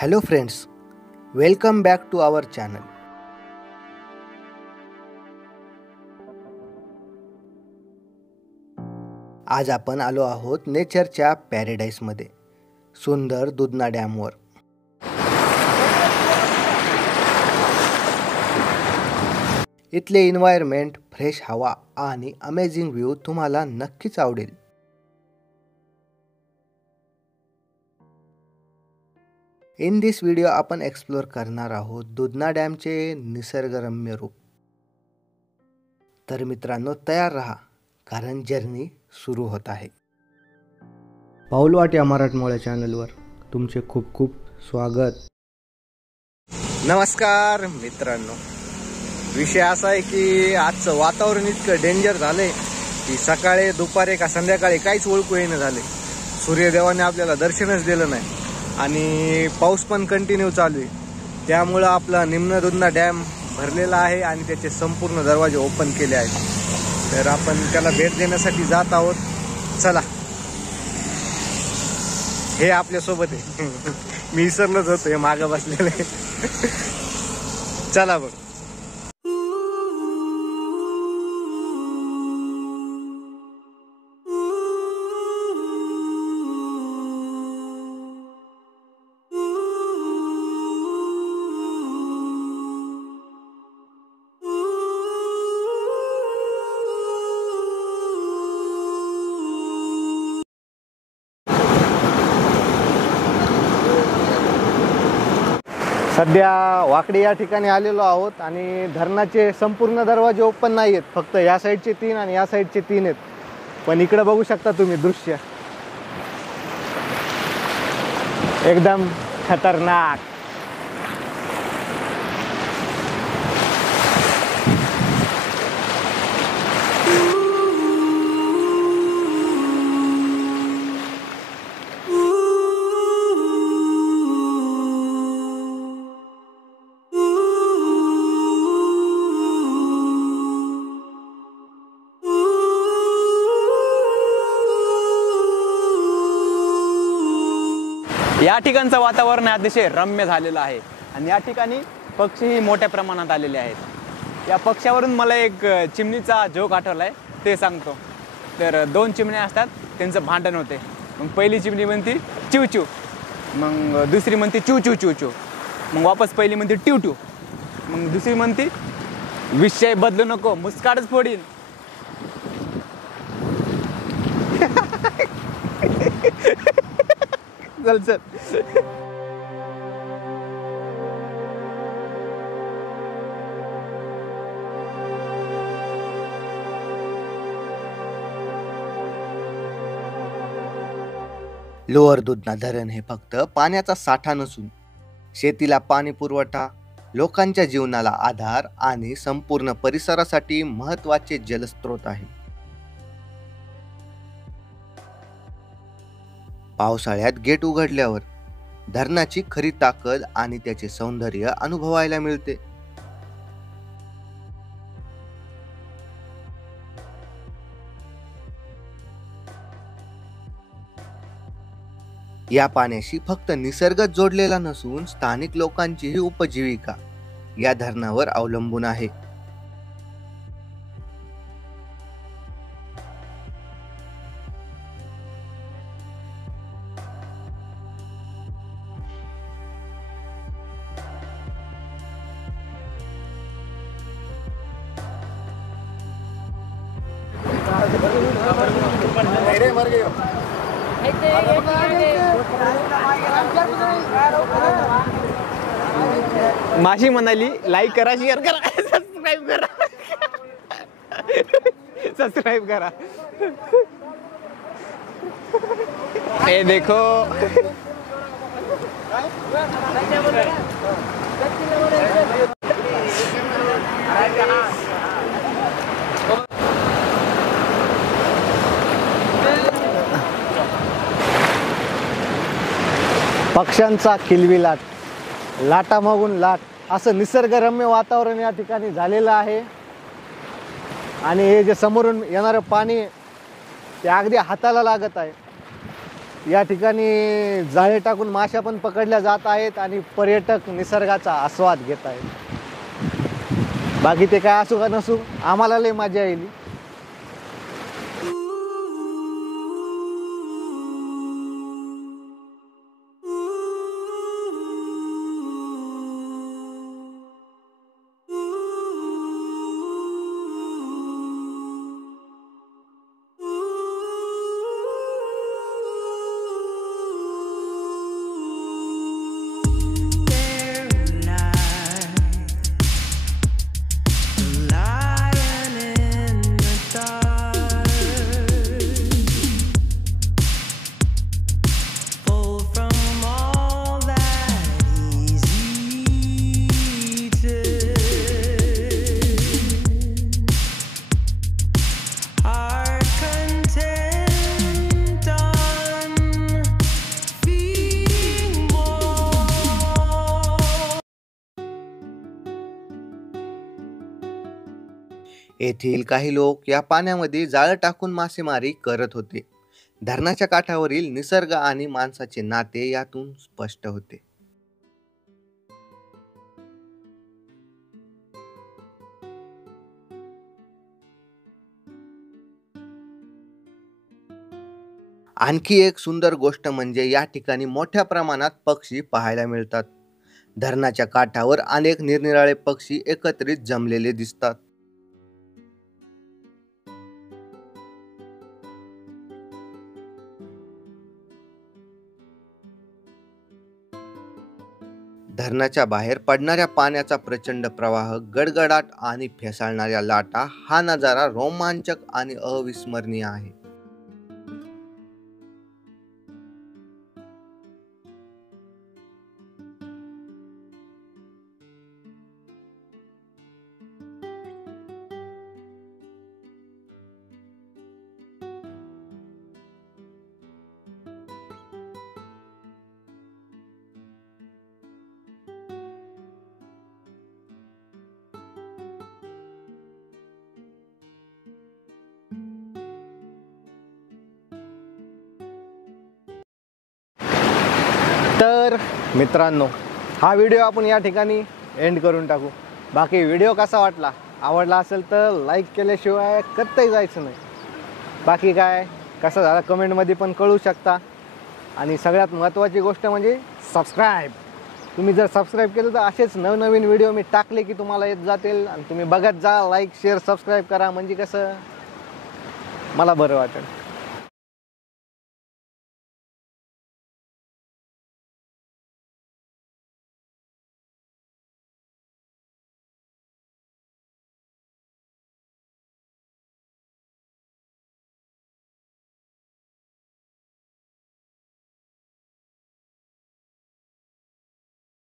Hello friends, welcome back to our channel. आज आपण आलो आहोत नेचरच्या पॅराडाईजमध्ये, सुंदर दुधना डॅमवर. इथले एन्व्हायरमेंट, फ्रेश हवा आणि अमेझिंग व्ह्यू तुम्हाला नक्कीच आवडेल. इन दिस व्हिडिओ आपण एक्सप्लोर करणार आहोत दुधना डॅमचे निसर्गरम्य रूप. तर मित्रांनो, तयार रहा, कारण जर्नी सुरू होत आहे. पाऊलवाट या मराठमोळ्या चॅनलवर तुमचे खूप खूप स्वागत. नमस्कार मित्रांनो, विषय असा आहे की आजचं वातावरण इतकं डेंजर झालंय की सकाळी, दुपारी का संध्याकाळी काहीच ओळखू येणं झाले. सूर्यदेवाने आपल्याला दर्शनच दिलं नाही आणि पाऊस पण कंटिन्यू चालू आहे. त्यामुळं आपला निम्न दुधना डॅम भरलेला आहे आणि त्याचे संपूर्ण दरवाजे ओपन केले आहेत. तर आपण त्याला भेट देण्यासाठी जात आहोत. चला, हे आपल्यासोबत आहे. मी विसरलोच होतो, हे मागं बसलेले. चला बघ. सध्या वाकडी या ठिकाणी आलेलो आहोत आणि धरणाचे संपूर्ण दरवाजे ओपन नाही आहेत. फक्त या साईडचे 3 आणि या साईडचे 3 आहेत. पण इकडे बघू शकता तुम्ही दृश्य एकदम खतरनाक. या ठिकाणचं वातावरण अतिशय रम्य झालेलं आहे आणि या ठिकाणी पक्षीही मोठ्या प्रमाणात आलेले आहेत. या पक्ष्यावरून मला एक चिमणीचा जोक आठवला आहे, ते सांगतो. तर 2 चिमण्या असतात, त्यांचं भांडण होते. मग पहिली चिमणी म्हणते चिव चिव, मग दुसरी म्हणते चू चू चू चू, मग वापस पहिली म्हणते ट्यू ट्यू, मग दुसरी म्हणते विषय बदलू नको, मुस्काटच फोडीन. चल चल. लोअर दुधना धरण हे फक्त पाण्याचा साठा नसून शेतीला पाणी पुरवठा, लोकांच्या जीवनाला आधार आणि संपूर्ण परिसरासाठी महत्त्वाचे जलस्रोत आहे. पावसाळ्यात गेट उघडल्यावर धरणाची खरी ताकद आणि त्याचे सौंदर्य अनुभवायला मिळते. या पाण्याशी फक्त निसर्गच जोडलेला नसून स्थानिक लोकांचीही उपजीविका या धरणावर अवलंबून आहे. माशी म्हणाली, लाईक करा, शेअर करा, सबस्क्राईब करा. सबस्क्राईब करा. हे देखो, पक्ष्यांचा किलबिलाट, लाटामागून लाट, असं निसर्गरम्य वातावरण या ठिकाणी झालेलं आहे. आणि हे जे समोरून येणारं पाणी ते अगदी हाताला लागत आहे. या ठिकाणी जाळे टाकून माशा पण पकडल्या जात आहेत आणि पर्यटक निसर्गाचा आस्वाद घेत आहेत. बाकी ते काय असू का नसू, आम्हाला लय मजा येईल. येथील काही लोक या पाण्यामध्ये जाळं टाकून मासेमारी करत होते. धरणाच्या काठावरील निसर्ग आणि माणसाचे नाते यातून स्पष्ट होते. आणखी एक सुंदर गोष्ट म्हणजे या ठिकाणी मोठ्या प्रमाणात पक्षी पाहायला मिळतात. धरणाच्या काठावर अनेक निरनिराळे पक्षी एकत्रित जमलेले दिसतात. धरणाच्या बाहेर पडणाऱ्या पाण्याचा प्रचंड प्रवाह, गडगडाट आणि फेसाळणाऱ्या लाटा हा नजारा रोमांचक आणि अविस्मरणीय आहे. तर मित्रांनो, हा व्हिडिओ आपण या ठिकाणी एंड करून टाकू. बाकी व्हिडिओ कसा वाटला, आवडला असेल तर लाईक केल्याशिवाय कधीही जायचं नाही. बाकी काय कसा झाला कमेंटमध्ये पण कळू शकता. आणि सगळ्यात महत्त्वाची गोष्ट म्हणजे सबस्क्राईब. तुम्ही जर सबस्क्राईब केलं तर असेच नवनवीन व्हिडिओ मी टाकले की तुम्हाला येत जातील आणि तुम्ही बघत जा. लाईक शेअर सबस्क्राईब करा, म्हणजे कसं मला बरं वाटेल.